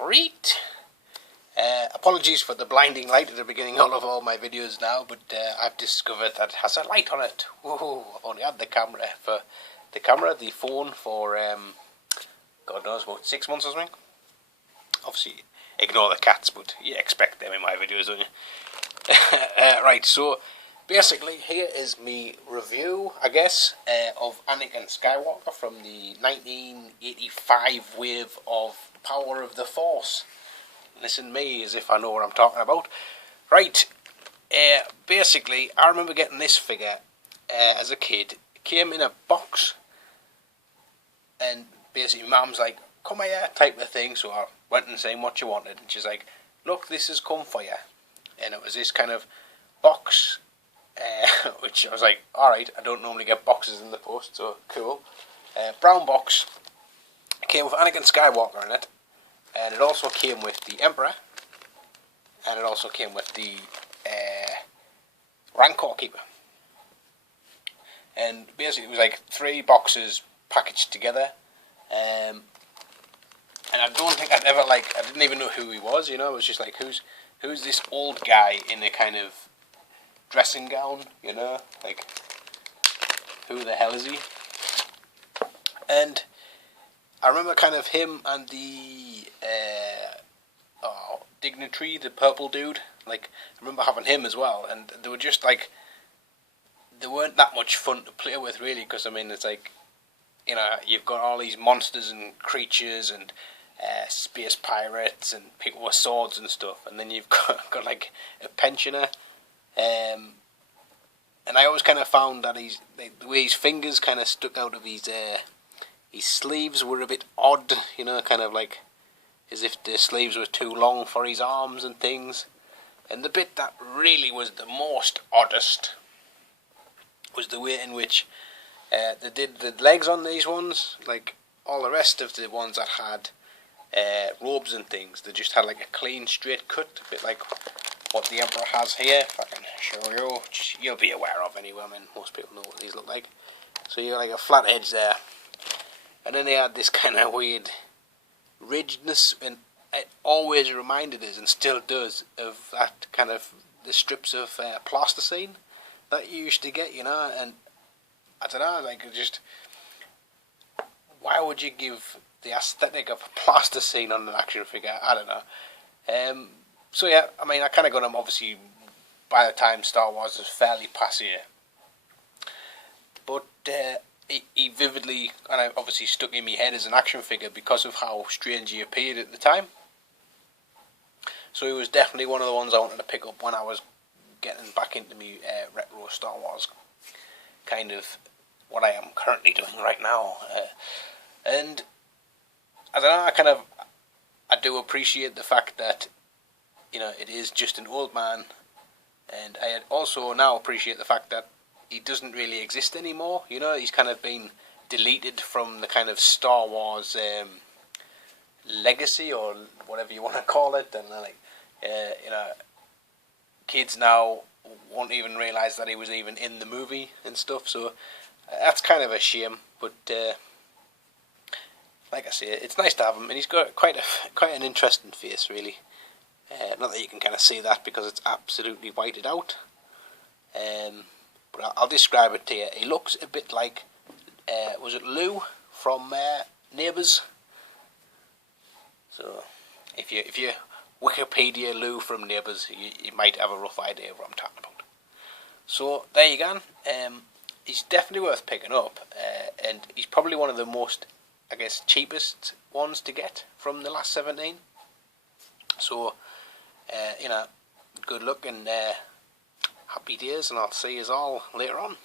Alright. Apologies for the blinding light at the beginning of all my videos now, but I've discovered that it has a light on it. Whoa, I've only had the phone for, God knows, about 6 months or something. Obviously, ignore the cats, but you expect them in my videos, don't you? Right, so basically here is me review, I guess, of Anakin Skywalker from the 1985 wave of Power of the Force. Listen to me as if I know what I'm talking about. Right, basically, I remember getting this figure as a kid. It came in a box, and basically Mum's like, come here, type of thing, so I went and saying what you wanted, and she's like, look, this has come for you. And it was this kind of box, which I was like, alright, I don't normally get boxes in the post, so cool. Brown box. It came with Anakin Skywalker in it, and it also came with the Emperor, and it also came with the Rancor Keeper. And basically it was like 3 boxes packaged together, and I don't think I'd ever, I didn't even know who he was, you know. It was just like, who's this old guy in a kind of dressing gown, you know, like, who the hell is he? And I remember kind of him and the dignitary, the purple dude, like, I remember having him as well, and they were just like, they weren't that much fun to play with really, because I mean, it's like, you know, you've got all these monsters and creatures and space pirates and people with swords and stuff, and then you've got like a pensioner, and I always kind of found that the way his fingers kind of stuck out of his sleeves were a bit odd, you know, kind of like as if the sleeves were too long for his arms and things. And the bit that really was the most oddest was the way in which they did the legs on these ones. Like all the rest of the ones that had robes and things, they just had like a clean straight cut, a bit like what the Emperor has here. If I can show you, which you'll be aware of anyway. I mean, most people know what these look like. So you got like a flat edge there, and then they had this kind of weird ridginess, and it always reminded us, and still does, of that kind of the strips of plasticine that you used to get, you know. And I don't know, like, just why would you give the aesthetic of a plasticine on an action figure? I don't know. So yeah, I mean, I kind of got him, obviously, by the time Star Wars was fairly passé. But he vividly, and I obviously stuck in my head as an action figure because of how strange he appeared at the time. So he was definitely one of the ones I wanted to pick up when I was getting back into me retro Star Wars, kind of what I am currently doing right now. And I don't know, I do appreciate the fact that, you know, it is just an old man, and I also now appreciate the fact that he doesn't really exist anymore. You know, he's kind of been deleted from the kind of Star Wars legacy, or whatever you want to call it, and you know, kids now won't even realise that he was even in the movie and stuff, so that's kind of a shame. But like I say, it's nice to have him, and he's got quite an interesting face, really. Not that you can kind of see that because it's absolutely whited out, but I'll describe it to you. He looks a bit like, was it Lou from Neighbours? So if you Wikipedia Lou from Neighbours, you might have a rough idea of what I'm talking about. So there you go. He's definitely worth picking up, and he's probably one of the most, I guess, cheapest ones to get from the last 17. So, you know, good luck and happy days, and I'll see you all later on.